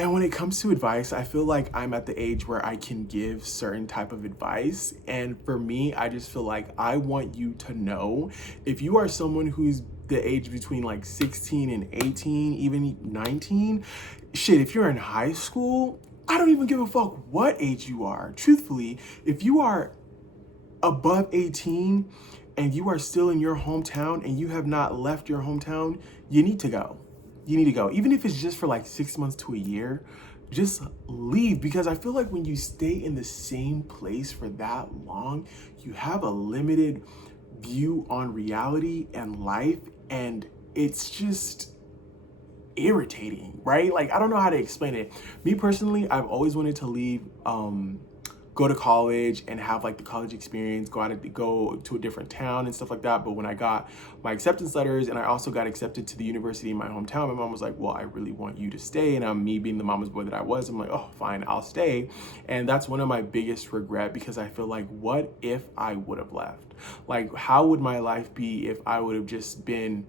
And when it comes to advice, I feel like I'm at the age where I can give certain type of advice. And for me, I just feel like I want you to know, if you are someone who's the age between like 16 and 18, even 19, shit, if you're in high school, I don't even give a fuck what age you are. Truthfully, if you are above 18 and you are still in your hometown and you have not left your hometown, you need to go. You need to go. Even if it's just for like 6 months to a year, just leave, because I feel like when you stay in the same place for that long, you have a limited view on reality and life, and it's just irritating, right? Like, I don't know how to explain it. Me personally, I've always wanted to leave, go to college and have like the college experience, go to a different town and stuff like that. But when I got my acceptance letters and I also got accepted to the university in my hometown, my mom was like, well, I really want you to stay. And me being the mama's boy that I was, I'm like, oh, fine, I'll stay. And that's one of my biggest regret, because I feel like, what if I would have left? Like, how would my life be if I would have just been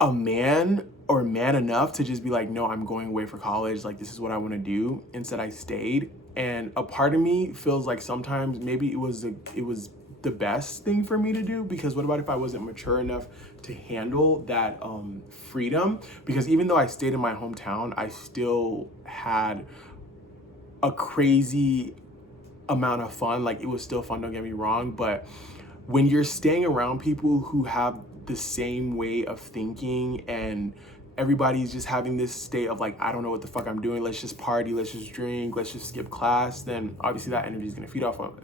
a man, or man enough to just be like, no, I'm going away for college, like this is what I want to do. Instead, I stayed. And a part of me feels like sometimes maybe it was the best thing for me to do, because what about if I wasn't mature enough to handle that freedom? Because even though I stayed in my hometown, I still had a crazy amount of fun. Like, it was still fun, don't get me wrong, but when you're staying around people who have the same way of thinking, and everybody's just having this state of like, I don't know what the fuck I'm doing, let's just party, let's just drink, let's just skip class, then obviously that energy is going to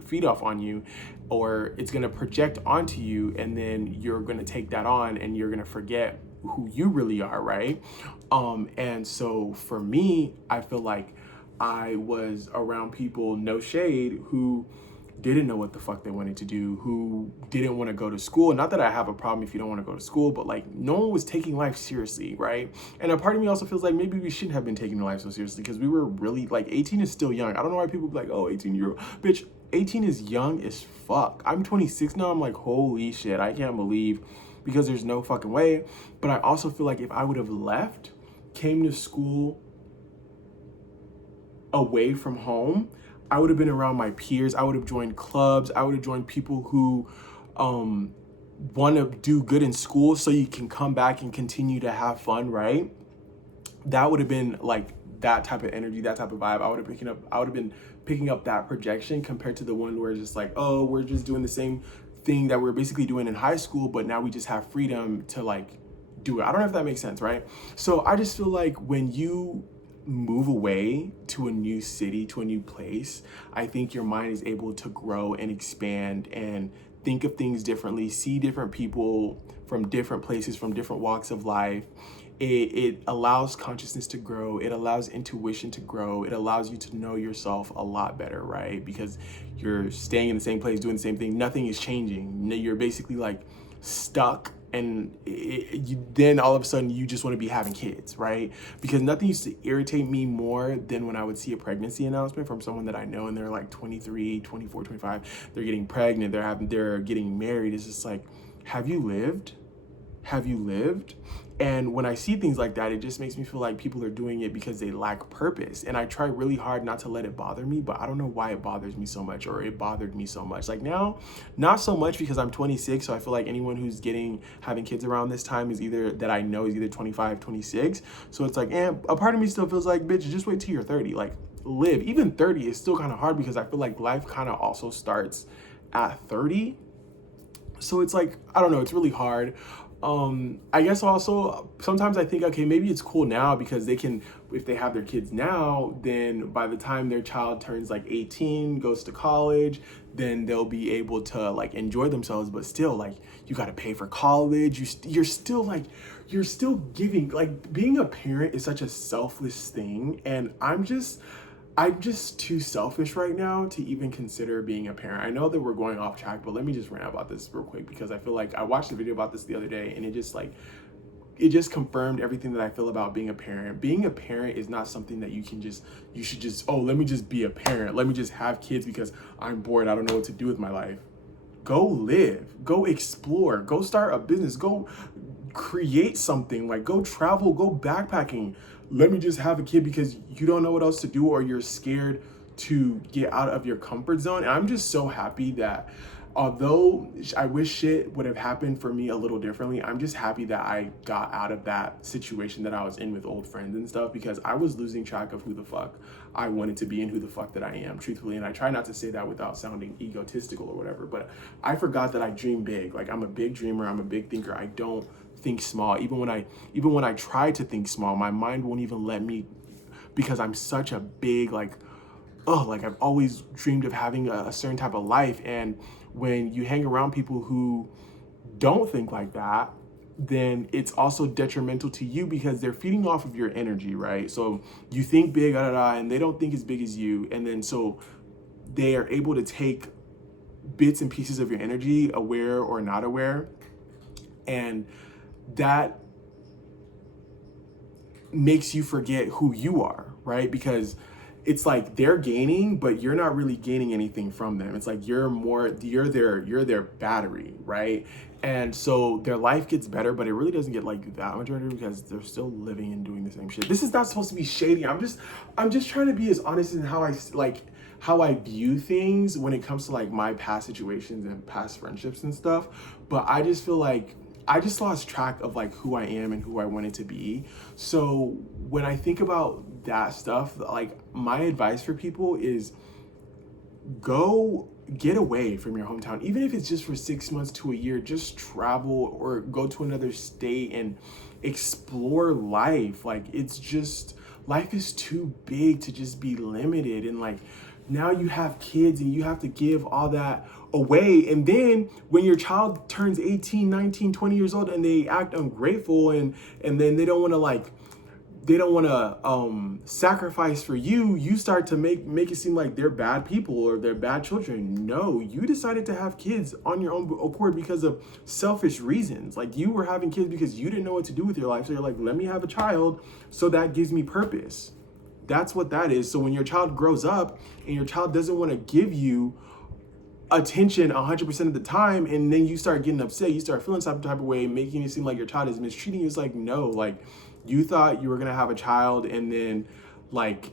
feed off on you, or it's going to project onto you, and then you're going to take that on and you're going to forget who you really are, right? And so for me, I feel like I was around people, no shade, who didn't know what the fuck they wanted to do, who didn't want to go to school. Not that I have a problem if you don't want to go to school, but like, no one was taking life seriously, right? And a part of me also feels like maybe we shouldn't have been taking life so seriously, because we were really like, 18 is still young. I don't know why people be like, oh, 18-year-old, bitch, 18 is young as fuck. I'm 26 now. I'm like, holy shit, I can't believe, because there's no fucking way. But I also feel like if I would have left, came to school away from home, I would have been around my peers. I would have joined clubs. I would have joined people who want to do good in school, so you can come back and continue to have fun, right? That would have been like that type of energy, that type of vibe. I would have been picking up that projection, compared to the one where it's just like, oh, we're just doing the same thing that we're basically doing in high school, but now we just have freedom to like do it. I don't know if that makes sense, right? So I just feel like when you move away to a new city, to a new place, I think your mind is able to grow and expand and think of things differently, see different people from different places, from different walks of life. It allows consciousness to grow. It allows intuition to grow. It allows you to know yourself a lot better, right? Because you're staying in the same place, doing the same thing. Nothing is changing. You're basically like stuck, and then all of a sudden you just want to be having kids, right? Because nothing used to irritate me more than when I would see a pregnancy announcement from someone that I know, and they're like 23, 24, 25, they're getting pregnant, they're getting married. It's just like, have you lived? Have you lived? And when I see things like that, it just makes me feel like people are doing it because they lack purpose. And I try really hard not to let it bother me, but I don't know why it bothers me so much, or it bothered me so much. Like now, not so much, because I'm 26. So I feel like anyone who's having kids around this time is either 25, 26. So it's like, a part of me still feels like, bitch, just wait till you're 30. Like, live. Even 30 is still kind of hard, because I feel like life kind of also starts at 30. So it's like, I don't know, it's really hard. I guess also sometimes I think, okay, maybe it's cool now, because they can, if they have their kids now, then by the time their child turns like 18, goes to college, then they'll be able to like enjoy themselves. But still, like, you got to pay for college. You're still giving, like, being a parent is such a selfless thing. And I'm just too selfish right now to even consider being a parent. I know that we're going off track, but let me just rant about this real quick, because I feel like I watched a video about this the other day, and it just confirmed everything that I feel about being a parent. Being a parent is not something that you should just, oh, let me just be a parent. Let me just have kids because I'm bored. I don't know what to do with my life. Go live, go explore, go start a business, go create something, like go travel, go backpacking. Let me just have a kid because you don't know what else to do, or you're scared to get out of your comfort zone. And I'm just so happy that, although I wish shit would have happened for me a little differently, I'm just happy that I got out of that situation that I was in with old friends and stuff, because I was losing track of who the fuck I wanted to be and who the fuck that I am, truthfully. And I try not to say that without sounding egotistical or whatever, but I forgot that I dream big. Like, I'm a big dreamer, I'm a big thinker. I don't think small. Even when I try to think small, my mind won't even let me, because I'm such a big, like, oh, like I've always dreamed of having a certain type of life. And when you hang around people who don't think like that, then it's also detrimental to you, because they're feeding off of your energy, right? So you think big, and they don't think as big as you. And then so they are able to take bits and pieces of your energy, aware or not aware. And that makes you forget who you are, right? Because it's like they're gaining, but you're not really gaining anything from them. It's like you're their battery, right? And so their life gets better, but it really doesn't get like that much better, because they're still living and doing the same shit. This is not supposed to be shady. I'm just trying to be as honest in how I view things when it comes to like my past situations and past friendships and stuff. But I just feel like I just lost track of like who I am and who I wanted to be. So when I think about that stuff, like my advice for people is go get away from your hometown. Even if it's just for 6 months to a year, just travel or go to another state and explore life. Like, it's just, life is too big to just be limited. And like, now you have kids and you have to give all that away. And then when your child turns 18, 19, 20 years old and they act ungrateful, and then they don't want to sacrifice for you, you start to make it seem like they're bad people or they're bad children. No, you decided to have kids on your own accord because of selfish reasons. Like, you were having kids because you didn't know what to do with your life. So you're like, let me have a child so that gives me purpose. That's what that is. So when your child grows up and your child doesn't want to give you attention 100% of the time, and then you start getting upset, you start feeling some type of way, making it seem like your child is mistreating you. It's like, no, like, you thought you were going to have a child, and then like,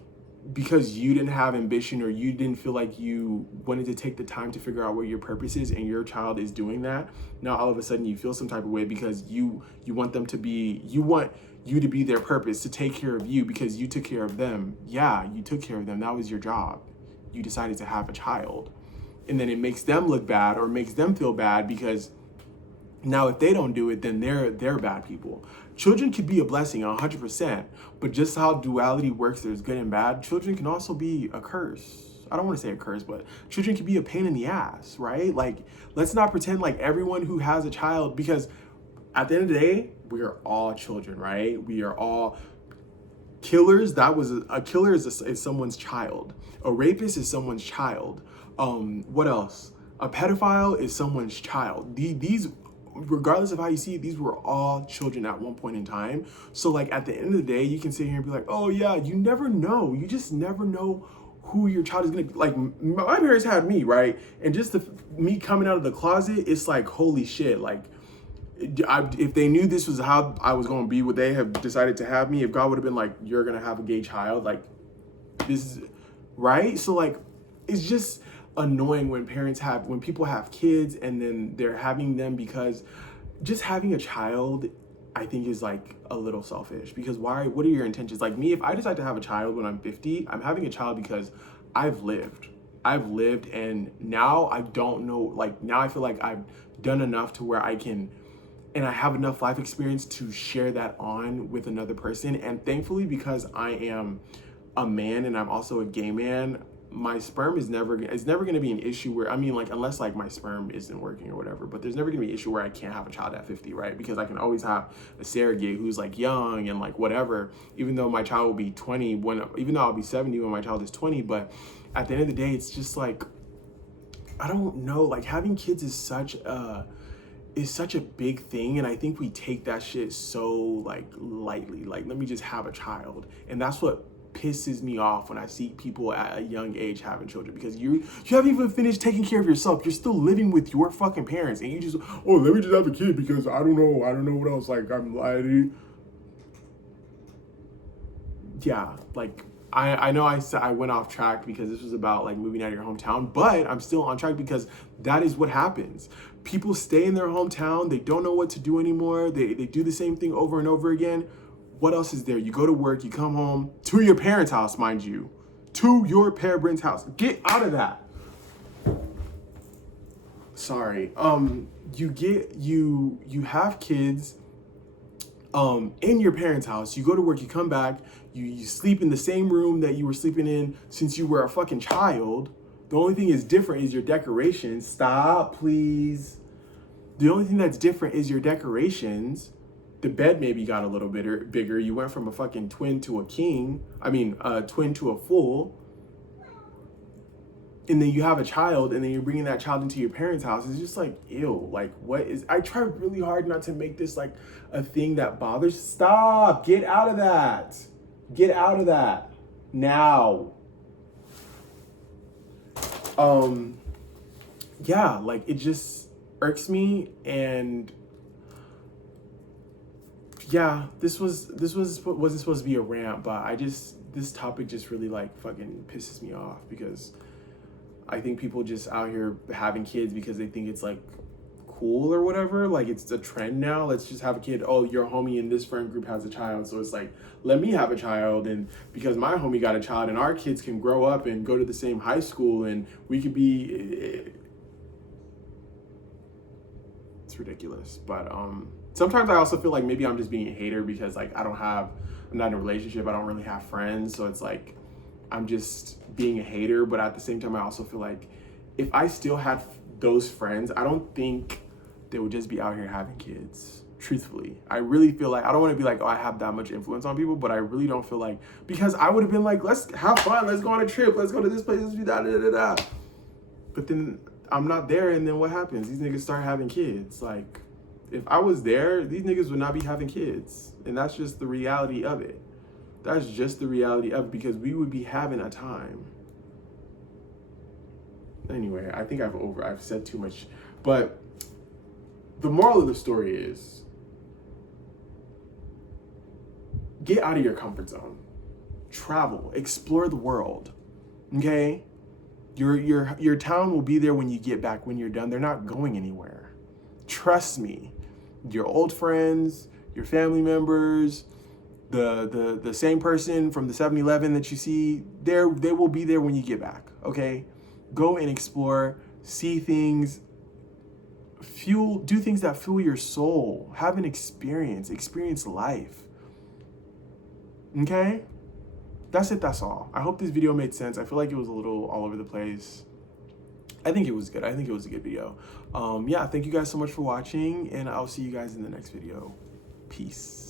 because you didn't have ambition, or you didn't feel like you wanted to take the time to figure out what your purpose is, and your child is doing that, now all of a sudden you feel some type of way because you want them to be, you want you to be their purpose, to take care of you because you took care of them. Yeah, you took care of them. That was your job. You decided to have a child. And then it makes them look bad, or makes them feel bad, because now if they don't do it, then they're bad people. Children could be a blessing 100%, but just how duality works, there's good and bad. Children can also be a curse. I don't want to say a curse, but children can be a pain in the ass, right? Like, let's not pretend like everyone who has a child, because at the end of the day, we are all children, right? We are all killers. A killer is someone's child. A rapist is someone's child. What else? A pedophile is someone's child. These, regardless of how you see it, these were all children at one point in time. So like, at the end of the day, you can sit here and be like, oh yeah, you never know. You just never know who your child is gonna be. Like, my parents had me, right? And just me coming out of the closet, it's like, holy shit. Like, if they knew this was how I was going to be, would they have decided to have me? If God would have been like, you're going to have a gay child, like, this is, right? So like, it's just annoying when people have kids and then they're having them, because just having a child, I think, is like a little selfish. Because what are your intentions? Like me, if I decide to have a child when I'm 50, I'm having a child because I've lived, and now I don't know, like, now I feel like I've done enough to where I can, and I have enough life experience to share that on with another person. And thankfully, because I am a man and I'm also a gay man, my sperm is never going to be an issue where, I mean, like, unless like my sperm isn't working or whatever, but there's never going to be an issue where I can't have a child at 50, right? Because I can always have a surrogate who's like young and like whatever, even though my child will be 20 even though I'll be 70 when my child is 20. But at the end of the day, it's just like, I don't know, like, having kids is such a big thing, and I think we take that shit so like lightly. Like, let me just have a child. And that's what pisses me off when I see people at a young age having children, because you haven't even finished taking care of yourself. You're still living with your fucking parents, and you just, oh, let me just have a kid because I don't know what else. Like, I'm like, yeah, like, I know I went off track because this was about like moving out of your hometown, but I'm still on track because that is what happens. People stay in their hometown. They don't know what to do anymore. They do the same thing over and over again. What else is there? You go to work, you come home to your parents' house, mind you, to your parents' house. Get out of that. Sorry. You have kids in your parents' house. You go to work, you come back, you sleep in the same room that you were sleeping in since you were a fucking child. The only thing is different is your decorations. Stop, please. The only thing that's different is your decorations. The bed maybe got a little bit bigger. You went from a fucking twin to a king. A twin to a full. And then you have a child, and then you're bringing that child into your parents' house. It's just like, ew. Like, what is... I try really hard not to make this like a thing that bothers... Stop. Get out of that. Get out of that. Now. Yeah, like, it just irks me. And yeah, this wasn't supposed to be a rant, but this topic just really like fucking pisses me off, because I think people just out here having kids because they think it's like cool or whatever. Like, it's a trend now. Let's just have a kid. Oh, your homie in this friend group has a child, so it's like, let me have a child. And because my homie got a child, and our kids can grow up and go to the same high school, and we could be... It's ridiculous. But sometimes I also feel like maybe I'm just being a hater because like I'm not in a relationship. I don't really have friends, so it's like I'm just being a hater. But at the same time, I also feel like if I still had those friends, I don't think they would just be out here having kids. Truthfully, I really feel like, I don't want to be like, oh, I have that much influence on people, but I really don't feel like, because I would have been like, let's have fun, let's go on a trip, let's go to this place, let's do that. But then I'm not there, and then what happens? These niggas start having kids. Like, if I was there, these niggas would not be having kids. And that's just the reality of it. That's just the reality of it, because we would be having a time. Anyway, I think I've said too much. But the moral of the story is, get out of your comfort zone. Travel, explore the world. Okay? Your town will be there when you get back, when you're done. They're not going anywhere. Trust me. Your old friends, your family members, the same person from the 7-Eleven that you see, they will be there when you get back, okay? Go and explore, see things, do things that fuel your soul. Have an experience life. Okay? That's it, that's all. I hope this video made sense. I feel like it was a little all over the place. I think it was good. I think it was a good video. Yeah, thank you guys so much for watching, and I'll see you guys in the next video. Peace.